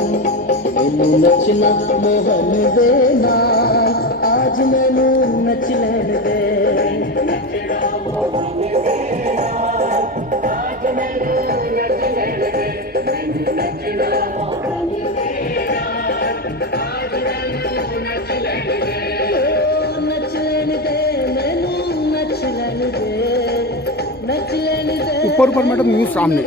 मैनू नचना मोहन दे नाल आज मैनू नच लैन दे ऊपर ऊपर मैडम न्यूज़ सामने।